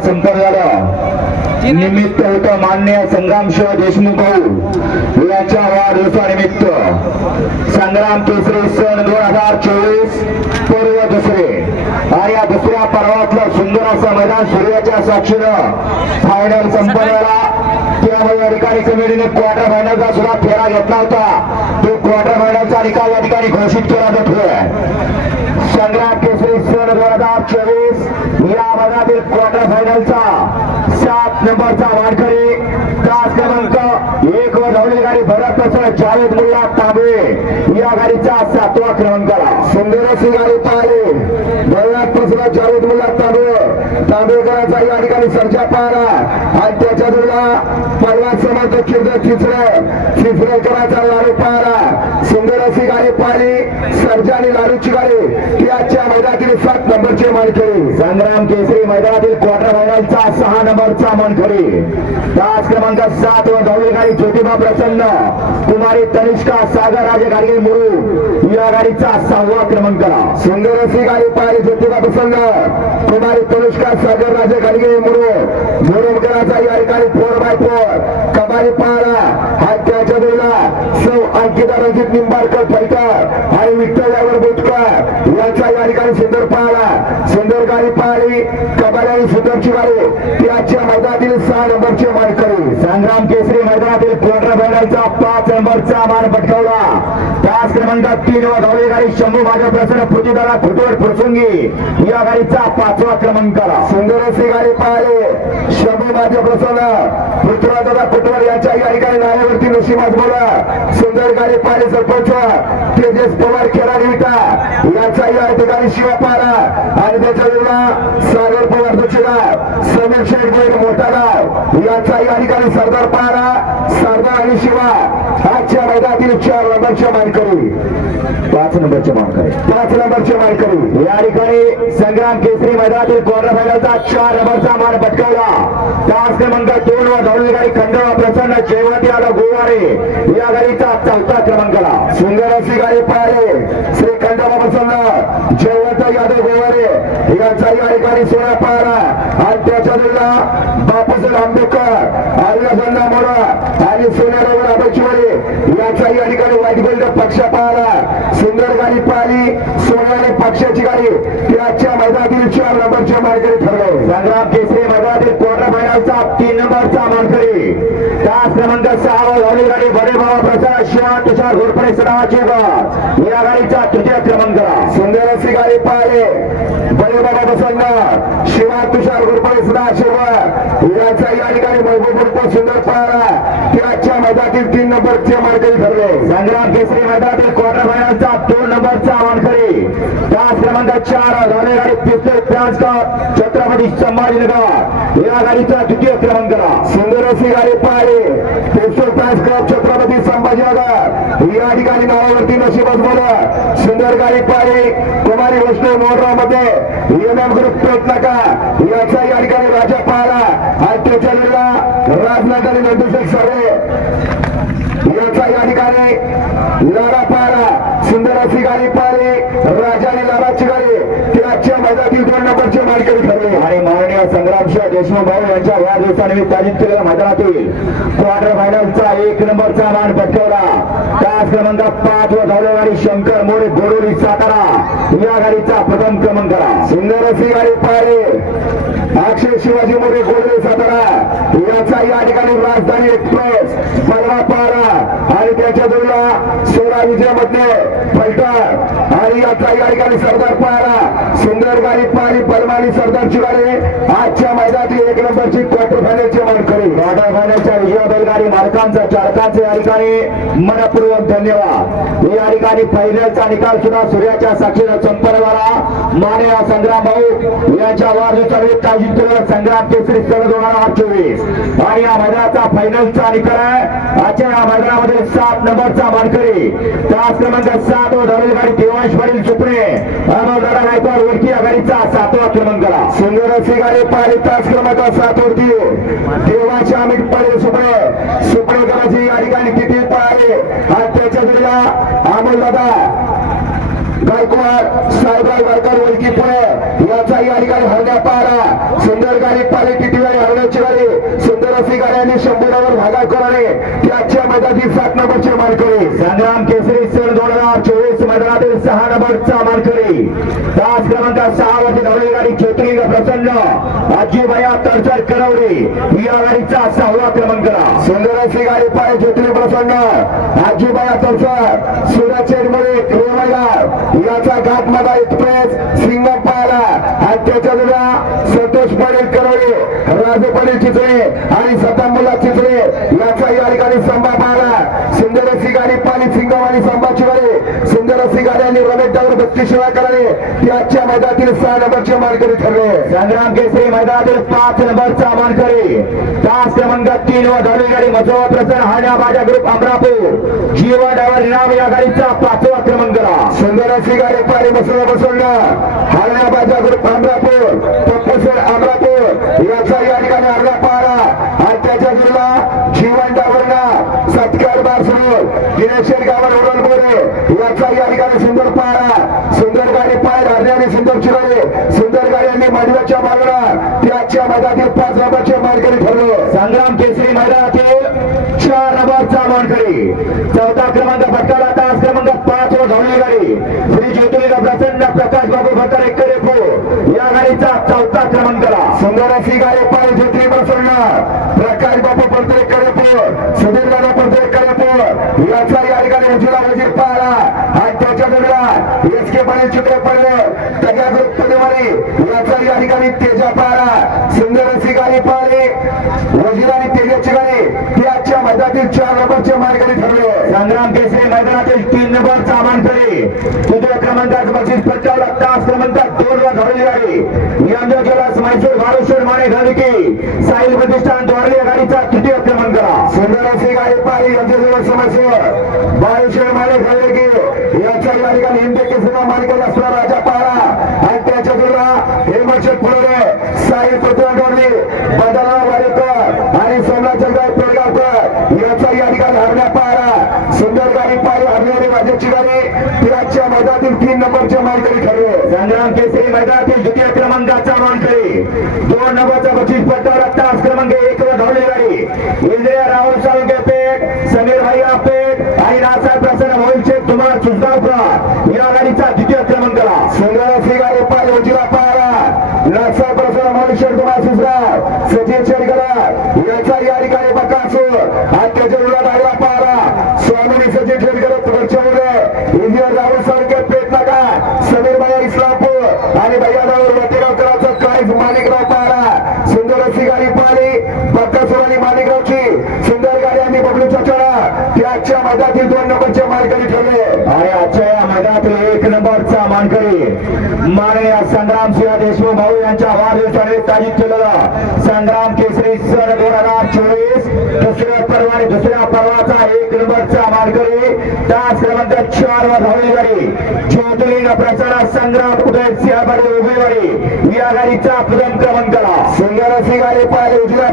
संपर्क झाला निमित्त होत मान्य संग्रामशिव देशमुख भाऊ. यांच्या वाढदिवसानिमित्त संग्राम केसरी सन दोन हजार चोवीस पूर्व दुसरे. आणि या दुसऱ्या पर्वातलं सुंदर असं मैदान सूर्याच्या साक्षीनं फायनल संपन्नाला त्यामुळे या ठिकाणी कमिटीने क्वार्टर फायनलचा सुद्धा फेरा घेतला होता. तो क्वार्टर फायनलचा निकाल या ठिकाणी घोषित केला जातोय. संग्राम केसरी सन दोन हजार चोवीस या क्वार्टर फायनलचा सात नंबरचा वाडकरी तास क्रमांक एक वर धावली गाडी भरत असं जावेद मुल्ला तांबे. या गाडीचा सातवा क्रमांकाला. सुंदर अशी गाडी पाहिली. भरत पसरा जावेद मुल्ला तांबे. तांबेकरांचा या ठिकाणी सर्जा पाहिला. आणि त्याच्या जोडला परवान समर्थ किर्द चिचरे चिचरेकरांचा लाडू पाहिला. सात नंबरचे मानकरी. संग्राम केसरी मैदानातील क्वार्टर फायनलचा सहा नंबरचा मानकरी. तास क्रमांक सात व धावली ज्योतिबा प्रसन्न. कुमारी तनिष्का सागर राजे गाडगे मुरू. या गाडीचा सहावा क्रमांक. सुंदर अशी गाडी पाहिली ज्योतिबा प्रसन्न. कुमारी तनुष्का सागर राजे गाडगे मुरू. मुरुमकरांचा या ठिकाणी फोर बाय फोर कबाडी पाहला हा सौ अंकिता रंजित निंबाळकर फलकर आणि विठ्ठल यावर बोटकर यांचा या ठिकाणी सुंदर पाहिला सुंदर गाडी पाहिली कबाल आणि सुंदरची गाडी ती आजच्या मैदानातील सहा नंबरचे मानकरी. संग्राम केसरी मैदानातील क्वार्टर फायनलचा पाच नंबरचा मान पटकावला. तीन वर धावली गाडी शंभू माझ्या प्रसन्न पृथ्वीदारा खुटवर फुरसुंगी या गाडीचा पाचवा क्रमांकाला सुंदर अशी गाडी पाहिली. शंभू माझ्या प्रसन्न पृथ्वीदादा खुटवर यांच्या या ठिकाणी नावावरती नशिबाज बोला. सुंदर गाडी पाहिली सरपंच. तेजस पवार खेळाडी विटा यांचा या ठिकाणी शिवा पारा आणि त्याच्या वेळेला सागर पवार दुचेगाव समीर शेठ बैल मोठा गाव. यांचा या ठिकाणी सरदार पारा. सरदार आणि शिवा. मैदानातील चार नंबरच्या मानकरी. पाच नंबरचे मानकरी. पाच नंबरचे मानकरी. या ठिकाणी संग्राम केसरी मैदानातील क्वार्टर फायनलचा चार नंबरचा मान पटकावला. तास क्रमांक दोन वर धावलेली गाडी खंडवा प्रसन्न जयवंती आला गोवारे या गाडीचा चौथा क्रमांकाला. सुंदर अशी गाडी पाहिली. श्री खंडवा प्रसन्न जयवंत यादव गोवारे यांचा या ठिकाणी सोळा पाहला. आणि त्याच्या जोडला बापूसाहेब आंबेडकर आर्यसंना मोरा आणि सोन्यारावर तीन नंबरचा मानकरी तास क्रमांक सहा धावली गाडी बडे बाबा प्रसाद शिवा तुषार घोरपडे सडाचे या गाडीचा तृतीय क्रमांक. सुंदर अशी गाडी पाहिले. बडे बाबा प्रसन्न शिवा तुषार घोरपडे सदा शिवा यांचा या ठिकाणी महबूबपूर सुंदर पाहिला त्याच्या आजच्या तीन नंबरचे मानकरी ठरले. संग्राम केसरी मैदानातील क्वार्टर फायनलचा दोन नंबरचा मानकरी तास क्रमांक चार धावले गाडी पिस्तूल छत्रपती संभाजीनगर. या गाडीचा द्वितीय क्रमांकाला सुंदर अशी गाडी पाहिली. पिस्तूल फ्रान्स क्लब छत्रपती संभाजीनगर. या ठिकाणी नावावरती नशीबच बोला सुंदर गाडी पाहिली. कुमारी वैष्णव मोहरावमध्ये एम एम ग्रुप पेट नका याचा या ठिकाणी राजा पाहिला. आणि त्याच्या वेळेला राजनाथ आणि नंदुशेख सर्वे याचा या ठिकाणी देशमुख भाऊ यांच्या वाढदिवसानिमित्त आयोजित केलेल्या मैदानातील क्वार्टर फायनलचा एक नंबरचा मान पटकवला. त्याच क्रमांक पाच व धावल्या गाडी शंकर मोरे गोडोली सातारा. या गाडीचा प्रथम क्रमांक सुंदर अशी गाडी पाहिली. अक्षय शिवाजी मोरे गोडले सातारा. याचा या ठिकाणी राजधानी एक्सप्रेस बलवा पारा आणि त्याच्या जोडला सोळा विजयामध्ये फलटण. आणि याचा या ठिकाणी सरदार पारा. सुंदर गाडी पाहिली बलमानी सरदारची गाडी. आजच्या मैदान क्वार्टर फायनलची मानकरी क्वार्टर फायनलच्या विजया बैलगाडी मालकांचा चालकांचे अधिकारी. ठिकाणी धन्यवाद. या ठिकाणी फायनलचा निकाल सुद्धा सूर्याच्या साक्षीनं संपन्न झाला मान्य संग्राम भाऊ यांच्या वाढदिवसानिमित्त आयोजित केलेला संग्राम केसरी सन दोन हजार चोवीस. आणि या मैदानाचा फायनलचा निकाल आहे. आजच्या या मैदानामध्ये सात नंबरचा मानकरी. तास क्रमांक सात व धवल गाडी देवांश पाटील सुपणे अहमददादा गायकवाड वरती आघाडीचा सातवा क्रमांकाला. सुंदर अशी गाडी पाहिली. तास क्रमांक सात वरती देवांश अमित पाटील सुपणे कराची या ठिकाणी किती पाहिली आणि त्याच्या जोडीला अमोलदादा गायकवाड साहेबराव गायकवाड वलकी पुणे याचा या ठिकाणी हरण्या पारा. सुंदर गाडी पाली किती वेळी हरण्याची गाडी. सुंदर अशी गाड्यांनी शंभरावर भागा कराने त्याच्या मैदानी सात नंबरचे मानकरी. संग्राम केसरी सण दोन हजार चोवीस मैदानातील सहा नंबरचा मानकरी. तास क्रमांक सहा वरती धावलेली गाडी ज्योतिर्लिंग प्रसन्न. आजीबाया तडसर करवली. या गाडीचा सहावा क्रमांक. सुंदर अशी गाडी पाय ज्योतिरी प्रसन्न. आजीबाया तलसर सुंदर अशी गाडी आणि रमेश डावर बत्तीस शिवाय कराले त्याच्या मैदानातील सहा नंबरचे मानकरी ठरले. संग्राम केसरी मैदानातील पाच नंबरचा मानकरी. तास क्रमांक तीन व धावलेली गाडी मसोबा प्रसन्न हाण्या माझ्या ग्रुप अमरापूर. जीवा डायव्हर इनाम या गाडीचा पाचवा क्रमांक सुंदर अशी गाडी पाणी बसवलं बसवलं हालण्या बाजा ग्रुप अमरापूर. पप्पूसर अमरापूर. याचा या ठिकाणी अर्धा पारा. आणि त्याच्या जिल्हा जीवन डावरणा सत्कार बारसूर. दिनेश गावर उरण बोरे याचा या ठिकाणी सुंदर पारा सुंदर गाडी पाय हरण्याने सुंदर चिराले सुंदर गाड्यांनी मांडव्याच्या मागणा त्याच्या मैदानातील पाच नंबरचे मानकरी ठरले. संग्राम केसरी मैदानातील चार नंबरचा मानकरी. चौथा क्रमांक पटकाला तास क्रमांक पाच व धावली गाडी. श्री ज्योतिर्लिंग प्रसन्न प्रकाश बाबू भटारे करेपो या गाडीचा चौथा क्रमांक सुंदर अशी गाडी पाय ज्योती बसवणं प्रकाश बापू पडतरे करेपो सुधीर दादा पडतरे करेपूर याचा या ठिकाणी उजला वजीर पाहिला आणि त्याच्या दरम्या एस के पाटील चित्र पडलं. त्याच्या पुणेवाडी याचा या ठिकाणी तेजा पारा सुंदर अशी गाडी पाहिली वजीर आणि तेजाची गाडी त्याच्या मैदानातील चार नंबरच्या मार्गाने ठरले. संग्राम केसरी मैदानातील तीन नंबर नंबरचा मानकरी तुझ्या क्रमांकाचा बक्षीस पटकावला? लागता क्रमांक दोन वर धावलेली गाडी यंदा गेलास म्हैसूर भारुश्वर माने घालकी साहिल प्रतिष्ठान द्वारली या गाडीचा तृतीय क्रमांकला सुंदर अशी गाडी पाहिली यांच्याजवळ समस्या बाळेश्वर माने घाले की याच्या या ठिकाणी हिंदी केसरीला मालिकेत असला राजा पाहला आणि त्याच्या जोडा हेमर्षद फुलोरे साई डोरली बदला वाडेकर आणि सोमनाथ जगदाय पेडगावकर याचा या ठिकाणी हरण्या पाहला सुंदर गाडी पाहिली. हरण्याने राजाची गाडी. त्याच्या मैदानातील तीन नंबरच्या मालिकेने ठरले. संग्राम केसरी मैदानातील द्वितीय क्रमांकाचा मानकरी. दोन नंबरचा बक्षीस पटकावला तास क्रमांक एक वर धावलेली गाडी. इंद्रिया राहुल साळुंके पेठ समीर भैया पेठ आणि नासाहेब प्रसन्न मोहिल शेख कुमार सुजगावकर या गाडीचा द्वितीय क्रमांकला सुंदर अशी गाडी पाहिली उजिरा पाहला नसा प्रसन्न मनुष्य कुमार सुसराव सचिन याचा या ठिकाणी आणि त्याच्या पेट नका. समीर इस्लामपूर आणि माणिकराव सुंदर अशी गाडी पाहिली. बकासूर आणि माणिकरावची. सुंदर गाडी आणि बबलू चचरा त्याच्या मधातील दोन नंबरच्या मार्गाने ठेवले आणि आजच्या या मैदानातील एक नंबरचा मानकरी माननीय संग्राम सिंह देशमुख भाऊ यांच्या वाढदिवसाने आयोजित केलेला संग्राम केसरी सन दोन हजार चोवीस. दुसऱ्या पर्वा आणि दुसऱ्या पर्वाचा एक नंबरचा मानकरी तास क्रमांक चार वर धावली गाडी ज्योतिर्लिंग प्रसारा संग्राम उदय सिंह पाटील उभेवाडी या गाडीचा प्रथम क्रमांक सुंदर सिंगारे गाडी उजव्या